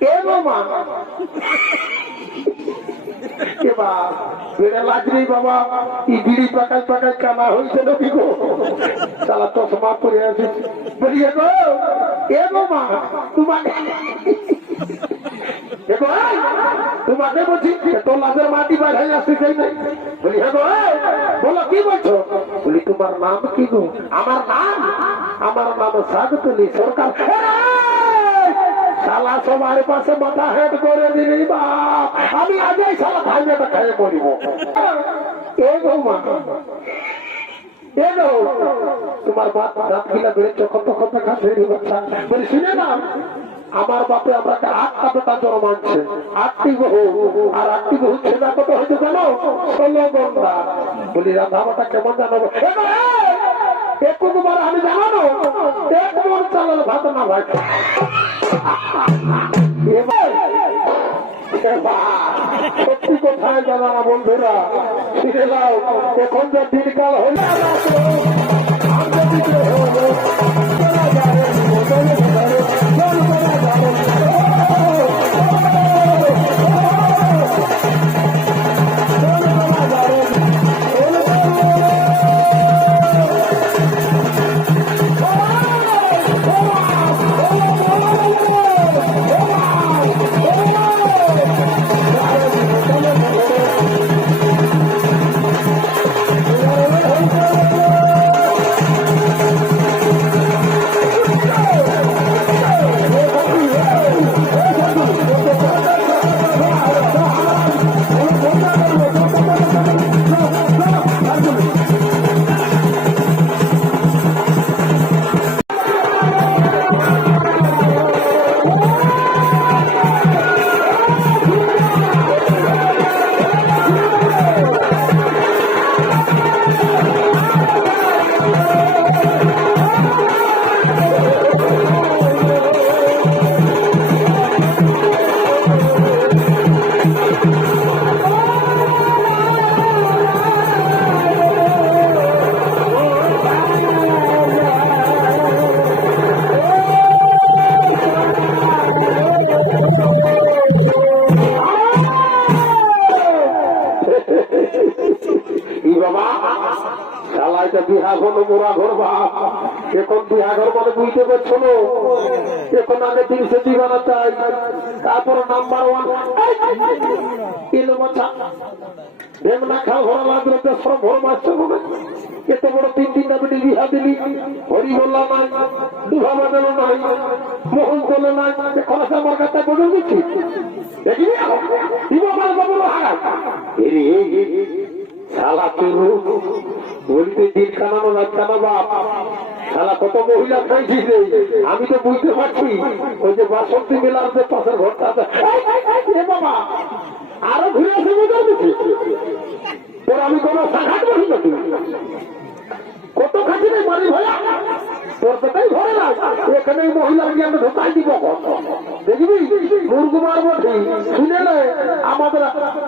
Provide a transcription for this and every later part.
এ বাবা এ বা বেড়ে লাগলি বাবা। ই বিড়ি পাকাই পাকাই কানা হয়েছে নাকি গো? সালা চশমা পরে আছে। বলি গো এ বাবা তোমাকে বলছি আসতে চাই নাই বলি হ্যাঁ বলো কি বলছো? বলি, তোমার নাম কি গো? আমার নাম আমার নাম সাগতলি সরকার। শালা সবার পাশে মাথা হেড করে দিলি বাপ। আমি আজই শালা খাইয়েটা খাইয়ে পড়িব তোমার আমার বাপে আমাকে আটটা বেটা জন্ম আনছে। আটটি বহু। আর আটটি বহু ছেলে কত হয়েছে জানো? ষোলো গন্ডা বলি রান্ধাবাটা কেমন জানাব একটু তোমার আমি জানানো এক মন চালাল ভাত না ভাই। সত্যি কোথায় জানা না বন্ধুরা ফিরে যাও এখন যে দিনকাল হল দিবানা চাই তারপর নাম্বার ওয়ান এলো মাথা ভেমনা খাও ঘর লাগল তো সব ঘর মারছো মনে এত বড় তিন তিনটা বেটি বিহা দিলি হরি বললা নাই দুহা বাজানো নাই মোহন করল নাই খরচ আমার কাছে বদল দিচ্ছি দেখিবি দিব আমার হারাই শালা চুরু বলতে দিন কানানো লাগছে না বাপ শালা কত মহিলা খাইছি আমি তো বুঝতে পারছি। ওই যে বাসন্তী মেলার যে পাশের ঘরটা বাবা! আরও ঘুরে আসে দিচ্ছি আমি কোনো সাঘাত বলি না কত খাচ্ছি রে বাড়ি ভাইয়া? তোর পেটাই ধরে না। এখানে মহিলার গিয়ে আমি ঢোকাই দিব। দেখবি? মুরগু বটি শুনে নে, আমাদের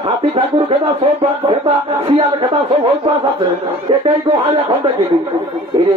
হাতি ঠাকুর খেতা সব খেতা, শিয়াল খেতা সব হই পাস আছে। এটাই গোহাল এখন দেখিবি। এরে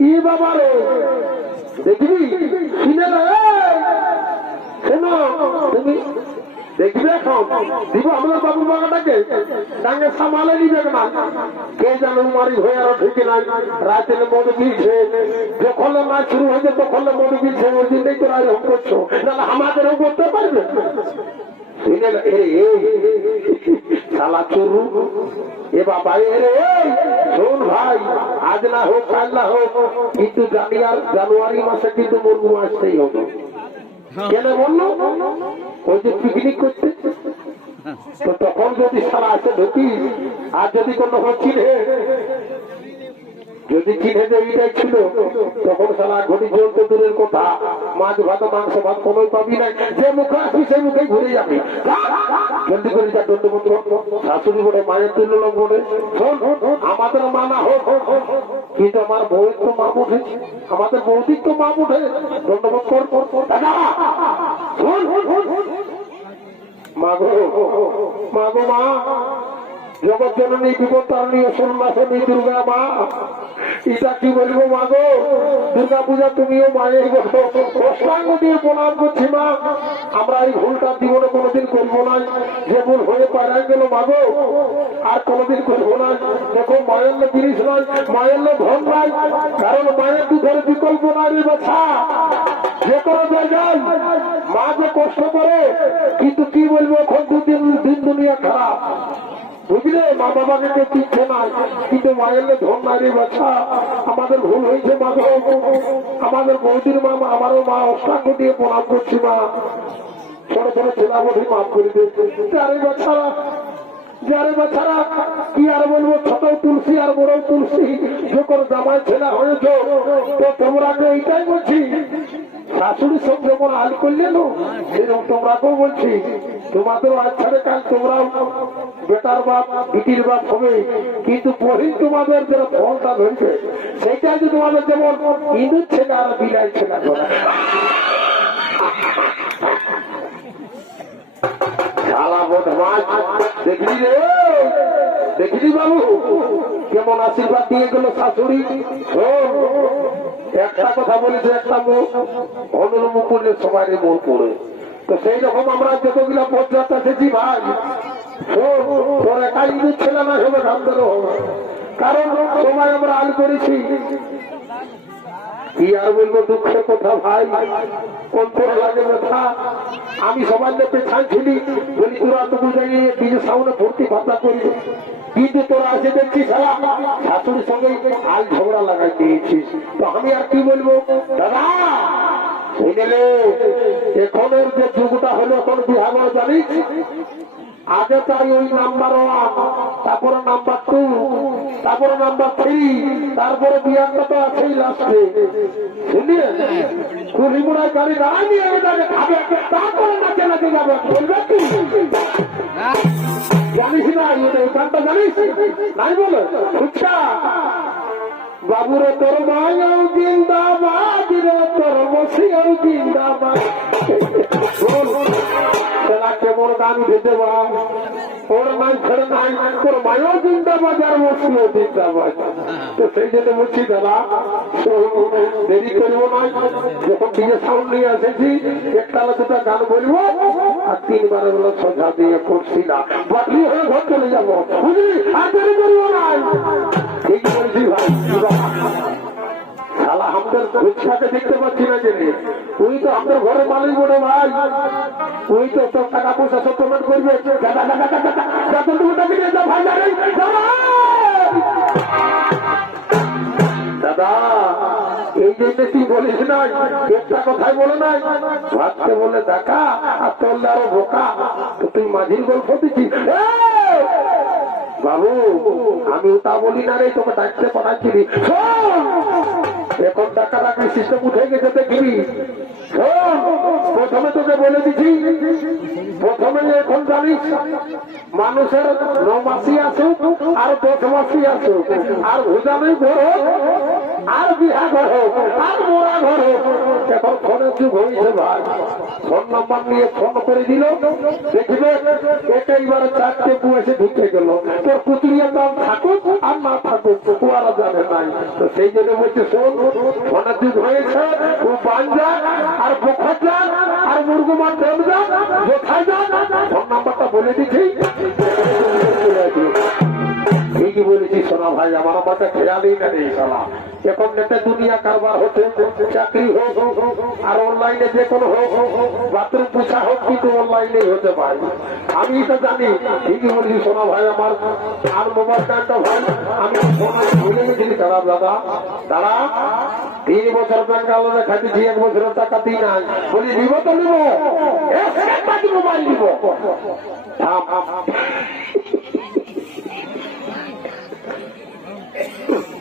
ই বাবা দেখবি? শুনে না। শোনো। তুমি দেখবে এখন? দিব আমাদের বাবুর বাগানটাকে তাকে সামালে নিবে না। কে জানো মারি হয়ে আরও ঠিক নাই। রাতে মদ পিলছে যখন মাছ শুরু হয়েছে তখন মদ পিলছে ওই দিনটাই তোরা এরকম করছ। নাহলে আমাদেরও করতে পারবে? না, এ বাবা ভাই, আজ না হোক না হোক, কিন্তু জানুয়ারি জানুয়ারি মাসে কিন্তু মুরগু আসতেই হবে। কেন বলল? ওই যে পিকনিক করতে। তো তখন যদি সারা আসে ঢুকি আর যদি কোনো হচ্ছিল যদি কিনে যে এইটাই ছিল, তখন সালা ঘটি চলতে দূরের কথা। মাছ ভাত, মাংস ভাত কোনোই পাবি না। যে মুখে আসবি সেই মুখেই ঘুরে যাবি। জলদি করে যা দণ্ড বন্ধ শাশুড়ি বলে, মায়ের তুললো বলে আমাদের মানা হোক। কিন্তু আমার বউয়ের তো মা উঠে আমাদের বৌদির তো মা উঠে। দণ্ডবোধ কর মাগো মাগো, মা। জগৎ জননী বিপদ তারণী সন্ন্যাসনী দুর্গা মা। এটা কি বলব মাগো দুর্গা পূজা তুমিও মায়ের অষ্টাঙ্গ দিয়ে প্রণাম করছি মা। আমরা এই ভুলটা জীবনে কোনোদিন করব না যে ভুল হয়ে পাড়ায় গেল মাগো আর কোনোদিন করব না দেখো, মায়ের লো জিনিস নয়, মায়ের লো ধন নাই কারণ মায়ের দুধের বিকল্প রে বাছা। যে কোনো জায়গায় মা যে কষ্ট করে, কিন্তু কি বলব এখন দুদিন দিন দুনিয়া খারাপ। বুঝলে? মা বাবাকে কেউ কিনছে না। কিন্তু মায়ের ধন নাই বাচ্চা, আমাদের ভুল হয়েছে, মা আমাদের বৌদির মা, আমারও মা অষ্টাঙ্গ দিয়ে প্রণাম করছি, মা। ছোট ছোট ছেলা বধি মাফ করে দিয়েছে। যারে বাচ্চারা যারে বাচ্চারা, কি আর বলব ছোট তুলসী আর বড় তুলসী। যখন জামাই ছেলা হয়েছ, তো তোমরা এইটাই বলছি শাশুড়ির সঙ্গে যেমন আল করলে এরকম তোমরাকেও বলছি তোমাদের আজ ছাড়ে কাল তোমরাও বেটার বাপ বিটির বাপ হবে। কিন্তু পরে তোমাদের যে ফলটা ধরবে সেইটা যে তোমাদের যেমন ইঁদুর ছেলে আর বিলাই ছেলে কেমন আশীর্বাদ দিয়ে গেল শাশুড়ি? শোন, একটা কথা বলেছে একটা মুখ হনুর মুখ সবাই মন পড়ে। তো সেই রকম আমরা যতগুলা পর্যাপ্ত আছেছি ভাই তোর একাই ছেলে না হবে কারণ সময় আমরা আল করেছি। কি আর বলব দুঃখের কথা ভাই? অন্তর লাগে ব্যথা। আমি সবার পেছান ছিলি বলি, তোরা তো বুঝে গিয়ে নিজের সামনে ভর্তি ভাতা করবি কিন্তু তোরা আসে দেখছি সারা শাশুড়ির সঙ্গে আল ঝগড়া লাগাই দিয়েছিস। তো আমি আর কি বলব? দাদা শুনেলে এখনের যে যুগটা হলো, এখন বিহাগর জানিস? আগে তাই ওই নাম্বার ওয়ান তারপরে নাম্বার টু তারপরে নাম্বার থ্রি তারপরে বিয়ারটা তো আছেই লাস্টে শুনলেন কুড়িমুড়ায় গাড়ি দাঁড়ায় নিয়ে ওটাকে খাবে তারপরে নাচে নাচে যাবে বলবে কি? জানিস না এই জানিস? নাই বলে? ফুচকা বাবুরে তোর মায়াও জিন্দাবাদ রে তোর বসিয়াও জিন্দাবাদ। কেমন গান বা। ওর নাম ছেড়ে নাই তোর মায়াও জিন্দাবাদ আর বসিয়াও জিন্দাবাদ তো সেই জন্য বলছি দাদা দেরি করব না। যখন ডিজে সাউন্ড নিয়ে এসেছি একটা না দুটা গান বলব, আর তিনবার হলো সোজা দিয়ে করছি না বাকি হয়ে ঘর চলে যাব। বুঝলি আর দেরি করব না ঠিক বলছি আমাদের গুচ্ছাকে দেখতে পাচ্ছি না জেনে তুই তো আমাদের ঘরে মালিক বড় ভাই তুই তো তোর টাকা পয়সা সব পেমেন্ট করবে এই জন্য তুই বলিস নাই একটা কথাই বলে নাই ভাবতে বলে দেখা আর তোর বোকা তুই মাঝির গল্প দিচ্ছিস বাবু আমি তা বলি না রে তোকে ডাকতে পাঠাচ্ছিলি! এখন রাখার সিস্টেম উঠে গেছে দেখবি প্রথমে তোকে বলে দিছি, প্রথমে এখন জানিস, মানুষের ন মাসি আসুক আর দশ মাসি আসুক, আর ভুজানি ঘর এখন ফোনের যুগ হয়েছে ভাই। ফোন নাম্বার নিয়ে ফোন করে দিল। দেখবে একেবারে চারটে বয়সে ঢুকে গেল। তোর পুতুলিয়া দাম থাকুক আর না থাকুক ওরা জানে নাই। তো সেই জন্য বলছে, শোন ফোনের যুগ হয়েছে ও বান আর পোখর যাক আর মুরগুমান দেব যাক কোথায় ফোন নাম্বারটা বলে দিচ্ছি। ঠিকই বলেছি, সোনা ভাই, আমার মাথা খেয়ালই না রে সালা এখন নেটে দুনিয়া কারবার হচ্ছে চাকরি হোক, আর অনলাইনে যে কোনো হোক, বাথরুম পুছা হোক, কিন্তু অনলাইনে হতে পারে। আমি তো জানি, ঠিকই বলেছি, সোনা ভাই, আমার আর মোবাইল কার্ডটা ভাই, আমি ভুলে গেছিলি খারাপ দাদা। দাদা, তিন বছর ব্যাংক আলাদা খাইতেছি এক বছরের টাকা দিই নাই। বলি দিব তো নিব। মোবাইল দিব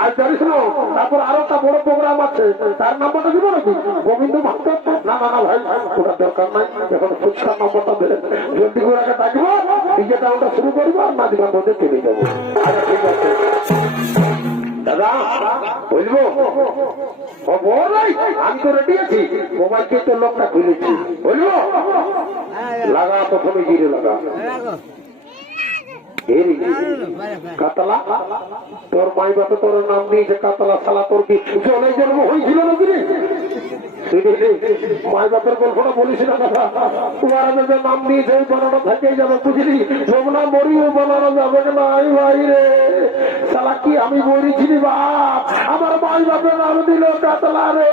আর জানিস তারপর আরও একটা বড় প্রোগ্রাম আছে। তার নাম্বারটা দিব নাকি? গোবিন্দ ভক্ত? না না ভাই, ওটা দরকার নাই। এখন ফুচকার নম্বরটা দেবে জলদি করে আগে ডাকবো। নিজেটা ওটা শুরু করব আর না দিবার মধ্যে চলে যাব। আচ্ছা ঠিক আছে। দাদা, বলব? খবর আমি তো রেডি আছি। মোবাইলকে তো লোকটা খুলেছি। বলব? লাগা, প্রথমে লাগা। কাতলা তোর মাই বাপে তোর নাম কাতলা সালা তোর কি জলে জন্ম হয়েছিল নাকি মাই বাপের গল্পটা বলিস না দাদা তোমার যে নাম নিয়েছে ওই বানানো থেকে যাবে বুঝলি যমুনা মরিও বানানো যাবে না ভাই রে। সালা কি আমি বলেছিলি বাপ? আমার মাই বাপের নাম দিল কাতলা রে।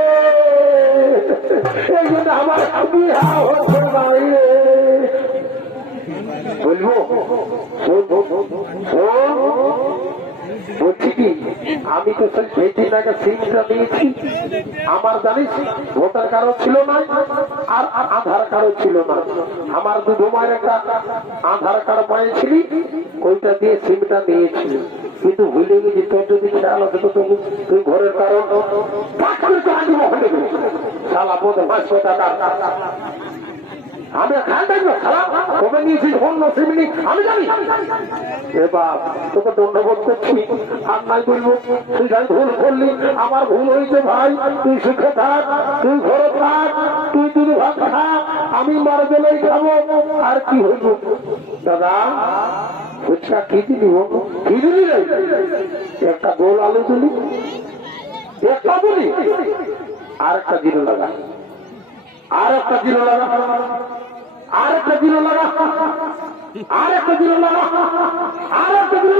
এই জন্য আমার বিহা হচ্ছে নাই রে। বলব। বলছি কি? আমি তো সেই যেদিন আগে সিমটা নিয়েছি আমার জানিস, ভোটার কার্ডও ছিল না, আর আধার কার্ডও ছিল না। আমার দু মায়ের একটা আধার কার্ড পাইছিলি ওইটা দিয়ে সিমটা নিয়েছি কিন্তু ভুলে গেছি, তোর যদি খেয়াল আছে তো তুই ঘরের কারণ। শালা বোধ পাঁচশো টাকা আমি খান দেখব খারাপ জানি। এ তোকে দণ্ডবোধ করছি। আর বলব তুই যাই ভুল করলি, আমার ভুল হয়েছে ভাই। তুই সুখে থাক, তুই ঘরে থাক, তুই খা আমি মার গেলেই খাব। আর কি হইব? দাদা ফুচকা কি দিলি? কি দিলি একটা গোল আলু দিলি, একটা দিলি, আর একটা জিরো লাগা। আর একটা জিরো লাগা। আর একটা জিরো লাগা। আর একটা জিরো লাগা। আর একটা জিরো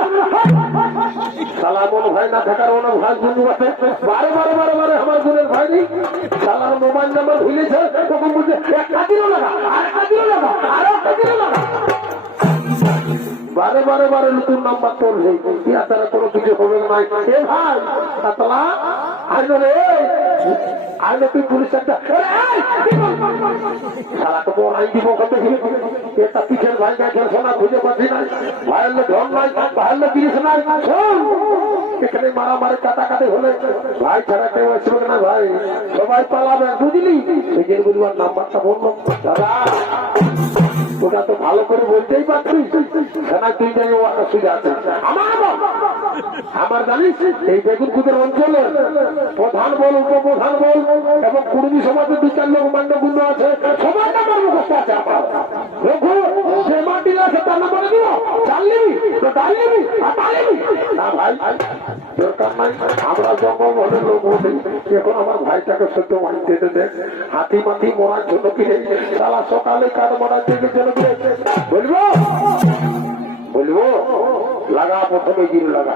সালা কোন ভাই না থাকার মনে ভাই বন্ধু আছে? বারে বারে বারে বারে আমার বোনের ভাই নেই। সালার মোবাইল নাম্বার ভুলেছে তখন একটা জিরো লাগা আর একটা জিরো লাগা আর একটা জিরো লাগা। বারে বারে বারে নতুন নাম্বার তোর ইয়া তারা কোনো কিছু হবে নাই এ ভাই, কাতলা আইনো রে আইনো তুই পুলিশ একটা সারা তো বড় আই দিব কত এটা পিঠের ভাই দেখে শোনা খুঁজে পাচ্ছি না। ভাইয়ের ধন নাই, ভাইয়ের নাই। শোন, এখানে মারামারি কাটাকাটি হলে ভাই ছাড়া কেউ আসবে না ভাই। সবাই পালাবে, বুঝলি? নাম্বারটা বলল, দাদা। ওটা তো ভালো করে বলতেই পারছিস? সেনা তুই যাই ও একটা সুবিধা আছে। আমার আমার জানিস, এই বেগুনপুদের অঞ্চলে প্রধান বল, উপপ্রধান বল এবং কুর্মী সমাজের দু চার লোক মান্য গুণ আছে। সবাই নাম্বার মুখস্থ আছে আমার। রঘু, যে মাটি আছে তার নাম্বারে দিব চাল নিবি, তো ডাল নিবি না, ভাই। দরকার নাই। আমরা জঙ্গল বলে লোক বলি এখন আমার ভাইটাকে সত্য মানতে দেখ হাতি মাতি মরার জন্য কি রে? সালা সকালে কার মরার দিকে জন্য বলব? বলব? লাগা, প্রথমে গির লাগা।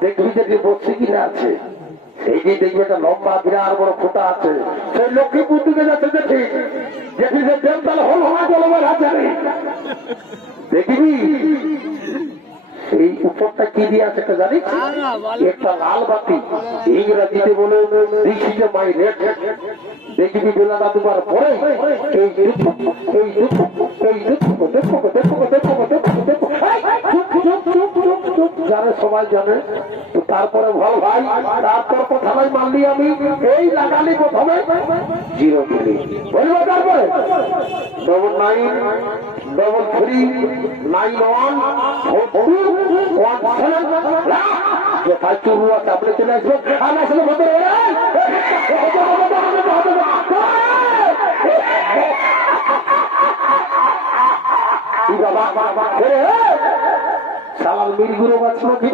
দেখবি যে বসে কিনা আছে। সেই উপরটা কি দিয়ে জানিস একটা লাল বাতি ইংরাজিতে বলে দিশিতে মাই রেড দেখবি বেলাটা দুবার পরে এই দেখো এই দেখো দেখো দেখো দেখো দেখো জানে, সবাই জানে। তারপরে ভালো ভাই, তারপর কথা নাই মানলি আমি। এই লাগালি প্রথমে। জিরো মিলি বলব তারপরে। Double nine double three nine one বাবা। শালার মিরগুলো গাছ নাকি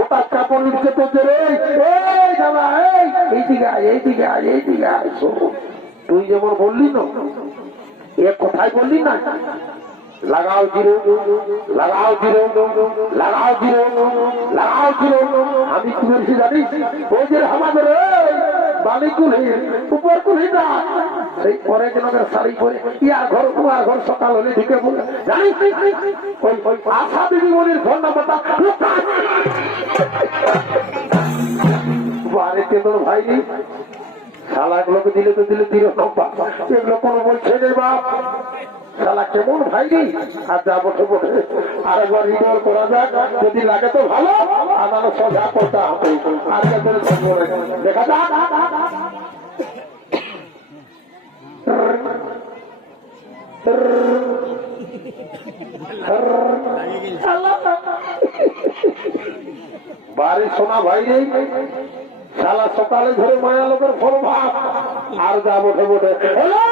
ওটা কাপড় নিচ্ছে তো এই দাদা এই এই দিকে আয়, এই দিকে আয়, এই দিকে আয় তুই যেমন বললি না এ কোথায় বললি না, লাগাও জিরো লাগাও জিরো লাগাও জিরো লাগাও জিরো, আমি কি বলছি জানিস? ওই যে আমাদের এই বালি কুলি, উপর কুলি না সেই পরে ওদের শাড়ি পরে ইয়ার ঘর তোমার ঘর সকাল হলে ঢুকে বলে জানিস ওই আশা দিদিমণির ফোন নাম্বারটা বাড়িতে তোর ভাই শালাগুলোকে দিলে তো দিলে দিল নম্বর এগুলো কোনো বলছে রে বাপ। শালা কেমন ভাই নেই আর যা বসে বসে আরেকবার রিনিউয়াল করা যাক, যদি লাগে তো ভালো নাহলে সোজা করতে হবে। আর দেখা যাক। বাড়ির সোনা ভাই নেই শালা সকালে ধরে মায়া লোকের ফল ভাব আর যা বসে হ্যালো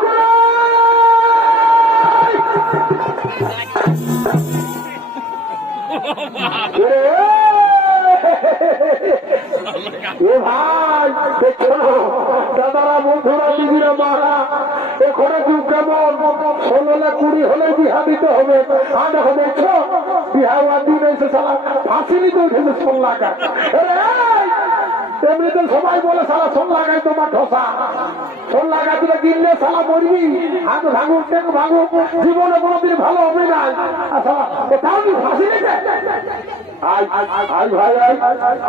দাদারা, বন্ধুরা, দিদিরা, মারা, এখানে যুগ কেমন? ষোলো না কুড়ি হলে বিহা দিতে হবে আর দেখো দেখছ বিহা দিন এসে সালা ফাঁসি নিতে উঠেছে সোন লাগা এমনিতে সবাই বলে, সালা সোন লাগাই তোমার ঠসা। সোন লাগাই তুলে কিনলে সালা মরবি। হাত ভাঙুক টেক ভাঙুক, জীবনে কোনোদিন ভালো হবে না। সালা, কোথাও কি ফাঁসি নিতে আজ ভাই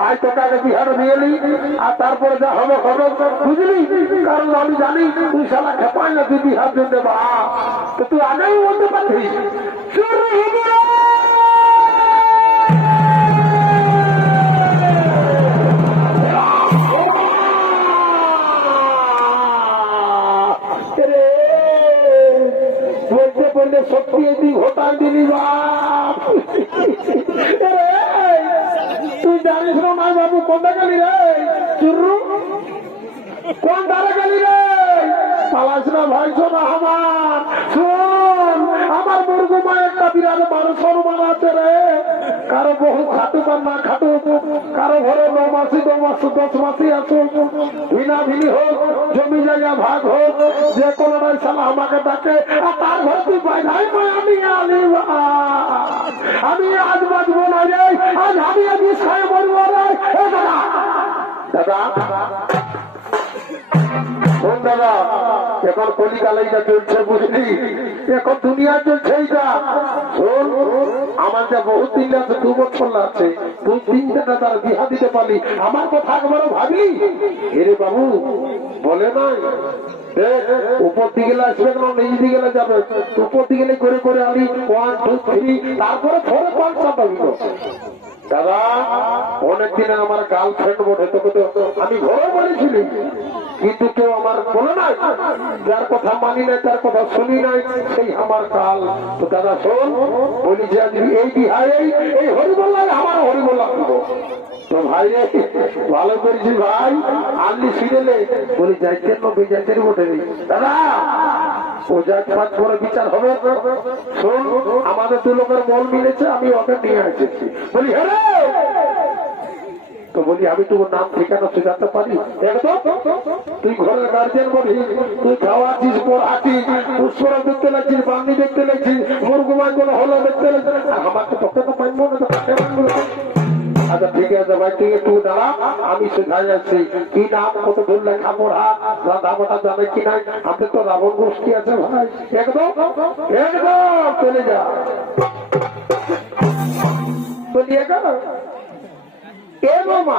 আজ তোকে বিহারে নিয়ে এলি আর তারপরে যা হবে খবর বুঝলি? কারণ আমি জানি তুই শালা খেপাই না তুই বিহার জন্য বা তুই আগেই বলতে পারছিস সালা আমাকে ডাকে আর তার ঘর তুই বাইধাই কই আমি আলি। আমি আজ বাঁচবো না রে, আজ আমি আজ দাদা। দাদা। এখন কলিকালাইটা চলছে বুঝলি? এখন দুনিয়া চলছে এইটা। শোন, আমার যা দিন আছে, দু বছর আছে তুই তিনটা তার বিহা দিতে পারলি। আমার কথা একবারও ভাবলি? এরে বাবু, বলে নাই। উপর দিকে আসবে না নিজ দিকে যাবে। উপর দিকে করে করে আমি ওয়ান টু থ্রি তারপরে ফোরে পাঁচ দাদা, অনেকদিন আমার গার্লফ্রেন্ড বটে, তোকে তো আমি ঘরে বলেছিলি। কিন্তু কেউ আমার বলে নাই। যার কথা মানি নাই, তার কথা শুনি নাই, সেই আমার কাল। তো দাদা, শোন, বলি যে এই বিহারে, এই হরিবল্লায় আমার হরিবল্লা দিব তো ভাই, ভালো করেছিস ভাই, আনলি সিরিয়ালে বলি, যাইতেন নব্বই যাইতেন বটে। দাদা যাক পাঁচ পরে বিচার হবে। শোন, আমাদের দু লোকের মন মিলেছে, আমি ওকে নিয়ে এসেছি। বলি হ্যাঁ তো বলি, আমি তোর নাম, ঠিকানা শেখাতে পারি? একদম। তুই ঘরের গার্জেন বলি, তুই খাওয়াছিস পড়াছিস পুষ্পরা দেখতে লাগছিস বান্দি দেখতে লাগছিস মুরগুমাই কোনো হলো দেখতে লাগছিস। আমাকে তোকে তো পাইবো না তো কাকে মানবো? আচ্ছা ঠিক আছে, ভাই তুই একটু দাঁড়া আমি শেখাই যাচ্ছি কি নাম, কত বললে লেখা পড়া? রাধা বাটা জানে কি নাই? আমাদের তো রাবণ গোষ্ঠী আছে, ভাই। একদম একদম, চলে যা। বলিয়ে গেল এ মামা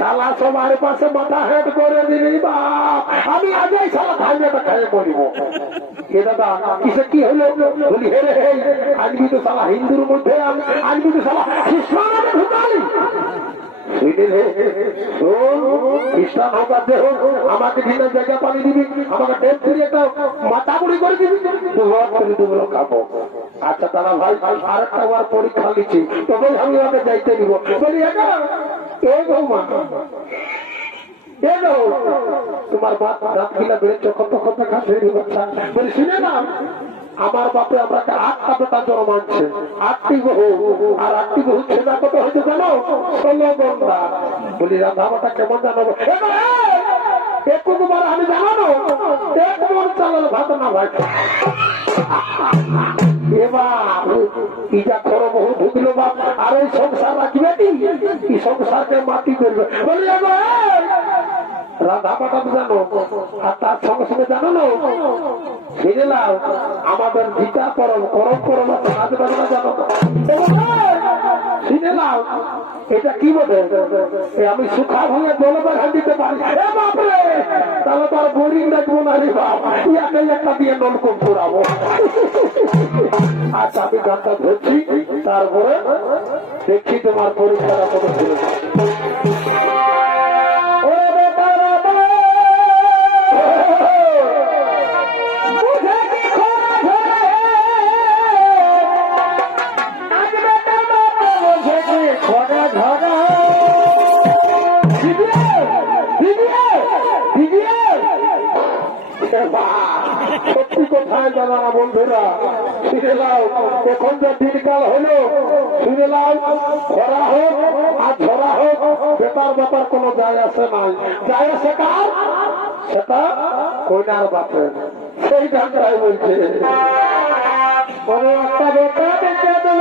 শালা সবার পাশে মাথা হেড করে দিলি, বাপ। আমি আগে শালা খাইলেটা খাইয়ে পড়িব দাদা, কিসে কি হলো? বলি, হে, রে তো শালা হিন্দুর মধ্যে তো শালা খ্রিস্টান আমি ঢুকালি আমাকে জায়গা দিবি, আমাকে মাথা করে আচ্ছা তারা ভাই আর একটা পরীক্ষা নিচ্ছি। তবে আমি ওকে যাইতে দিব। তোমার বাপ রাত গিলা বেড়েছে কত কত খাচ্ছে বাচ্চা। শুনে না, আমার বাপে আমাকে আটটা বেটা জন্ম আনছে আটটি বহু, আর আটটি বহু ছেলে কত হয়েছে জানো? ষোলো গন্ডা বলি রাধা বাটা কেমন জানাব একটু তোমার আমি জানানো ভাত না ভাই। আর এই সংসার রাখবে কি? সংসারকে মাটি করবে। রাধা পাঠাতে জানো, আর তার সঙ্গে সঙ্গে জানো না আমাদের গীতা পরম করম করম আছে জানো? শুনে নাও, এটা কি বলে? আমি সুখা জল বাগান দিতে পারি। তাহলে তো আর বোরিং না রে বাপ। একটা দিয়ে ঘুরাবো। আচ্ছা আমি গানটা ধরছি, তারপরে দেখি তোমার পরীক্ষাটা কত সত্যি কোথায় জানা বন্ধুরা শুনে নাও এখন যে দিনকাল হলো শুনে নাও খরা হোক আর ঝরা হোক বেতার ব্যাপার কোনো যায় আসে নাই যায় আসে কার সেটা কইনার বাপের সেই গানটাই বলছে কোনো একটা বেটা বেঁচে দিল